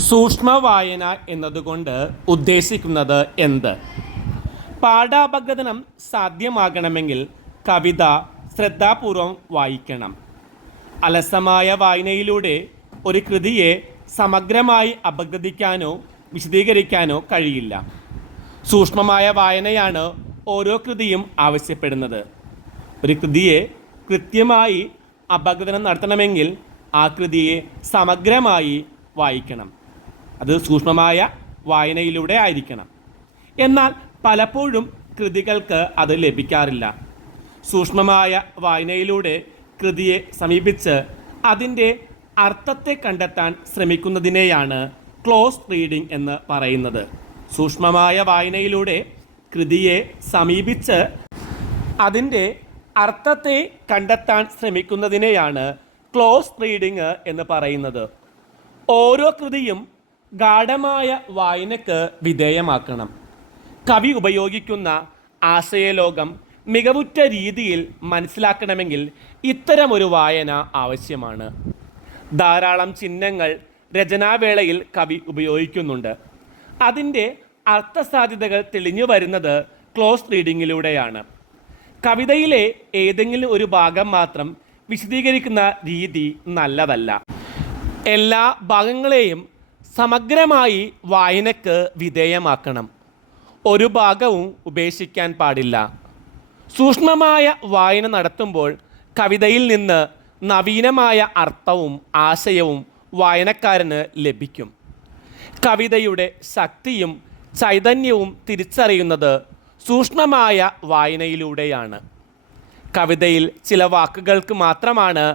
സൂക്ഷ്മ വായന എന്നതുകൊണ്ട് ഉദ്ദേശിക്കുന്നത് എന്ത്? പാഠാപഗ്രഥനം സാധ്യമാകണമെങ്കിൽ കവിത ശ്രദ്ധാപൂർവം വായിക്കണം. അലസമായ വായനയിലൂടെ ഒരു കൃതിയെ സമഗ്രമായി അപഗ്രഥിക്കാനോ വിശദീകരിക്കാനോ കഴിയില്ല. സൂക്ഷ്മമായ വായനയാണ് ഓരോ കൃതിയും ആവശ്യപ്പെടുന്നത്. ഒരു കൃതിയെ കൃത്യമായി അപഗ്രഥനം നടത്തണമെങ്കിൽ ആ കൃതിയെ സമഗ്രമായി വായിക്കണം. അത് സൂക്ഷ്മമായ വായനയിലൂടെ ആയിരിക്കണം. എന്നാൽ പലപ്പോഴും കൃതികൾക്ക് അത് ലഭിക്കാറില്ല. സൂക്ഷ്മമായ വായനയിലൂടെ കൃതിയെ സമീപിച്ച് അതിൻ്റെ അർത്ഥത്തെ കണ്ടെത്താൻ ശ്രമിക്കുന്നതിനെയാണ് ക്ലോസ് റീഡിംഗ് എന്ന് പറയുന്നത്. സൂക്ഷ്മമായ വായനയിലൂടെ കൃതിയെ സമീപിച്ച് അതിൻ്റെ അർത്ഥത്തെ കണ്ടെത്താൻ ശ്രമിക്കുന്നതിനെയാണ് ക്ലോസ് റീഡിംഗ് എന്ന് പറയുന്നത്. ഓരോ കൃതിയും ഗാഢമായ വായനയ്ക്ക് വിധേയമാക്കണം. കവി ഉപയോഗിക്കുന്ന ആശയലോകം മികവുറ്റ രീതിയിൽ മനസ്സിലാക്കണമെങ്കിൽ ഇത്തരമൊരു വായന ആവശ്യമാണ്. ധാരാളം ചിഹ്നങ്ങൾ രചനാവേളയിൽ കവി ഉപയോഗിക്കുന്നുണ്ട്. അതിൻ്റെ അർത്ഥസാധ്യതകൾ തെളിഞ്ഞു വരുന്നത് ക്ലോസ് റീഡിങ്ങിലൂടെയാണ്. കവിതയിലെ ഏതെങ്കിലും ഒരു ഭാഗം മാത്രം വിശദീകരിക്കുന്ന രീതി നല്ലതല്ല. എല്ലാ ഭാഗങ്ങളെയും സമഗ്രമായി വായനയ്ക്ക് വിധേയമാക്കണം. ഒരു ഭാഗവും ഉപേക്ഷിക്കാൻ പാടില്ല. സൂക്ഷ്മമായ വായന നടത്തുമ്പോൾ കവിതയിൽ നിന്ന് നവീനമായ അർത്ഥവും ആശയവും വായനക്കാരന് ലഭിക്കും. കവിതയുടെ ശക്തിയും ചൈതന്യവും തിരിച്ചറിയുന്നത് സൂക്ഷ്മമായ വായനയിലൂടെയാണ്. കവിതയിൽ ചില വാക്കുകൾക്ക് മാത്രമാണ്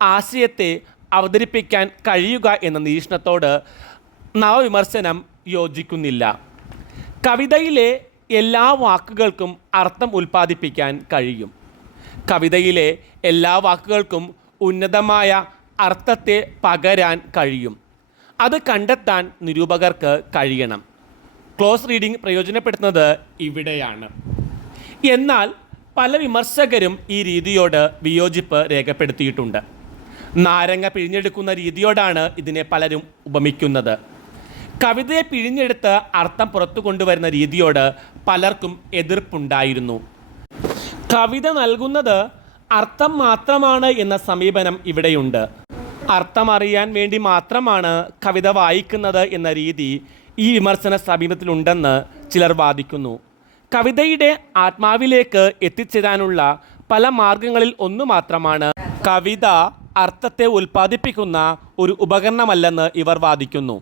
ആശയത്തെ അവതരിപ്പിക്കാൻ കഴിയുക എന്ന നിരീക്ഷണത്തോട് നവവിമർശനം യോജിക്കുന്നില്ല. കവിതയിലെ എല്ലാ വാക്കുകൾക്കും അർത്ഥം ഉൽപ്പാദിപ്പിക്കാൻ കഴിയും. കവിതയിലെ എല്ലാ വാക്കുകൾക്കും ഉന്നതമായ അർത്ഥത്തെ പകരാൻ കഴിയും. അത് കണ്ടെത്താൻ നിരൂപകർക്ക് കഴിയണം. ക്ലോസ് റീഡിംഗ് പ്രയോജനപ്പെടുത്തുന്നത് ഇവിടെയാണ്. എന്നാൽ പല വിമർശകരും ഈ രീതിയോട് വിയോജിപ്പ് രേഖപ്പെടുത്തിയിട്ടുണ്ട്. നാരങ്ങ പിഴിഞ്ഞെടുക്കുന്ന രീതിയോടാണ് ഇതിനെ പലരും ഉപമിക്കുന്നത്. കവിതയെ പിഴിഞ്ഞെടുത്ത് അർത്ഥം പുറത്തു കൊണ്ടുവരുന്ന രീതിയോട് പലർക്കും എതിർപ്പുണ്ടായിരുന്നു. കവിത നൽകുന്നത് അർത്ഥം മാത്രമാണ് എന്ന സമീപനം ഇവിടെയുണ്ട്. അർത്ഥം അറിയാൻ വേണ്ടി മാത്രമാണ് കവിത വായിക്കുന്നത് എന്ന രീതി ഈ വിമർശന സമീപനത്തിലുണ്ടെന്ന് ചിലർ വാദിക്കുന്നു. കവിതയുടെ ആത്മാവിലേക്ക് എത്തിച്ചേരാനുള്ള പല മാർഗങ്ങളിൽ ഒന്നു മാത്രമാണ് കവിത അർത്ഥത്തെ ഉൽപ്പാദിപ്പിക്കുന്ന ഒരു ഉപകരണമല്ലെന്ന് ഇവർ വാദിക്കുന്നു.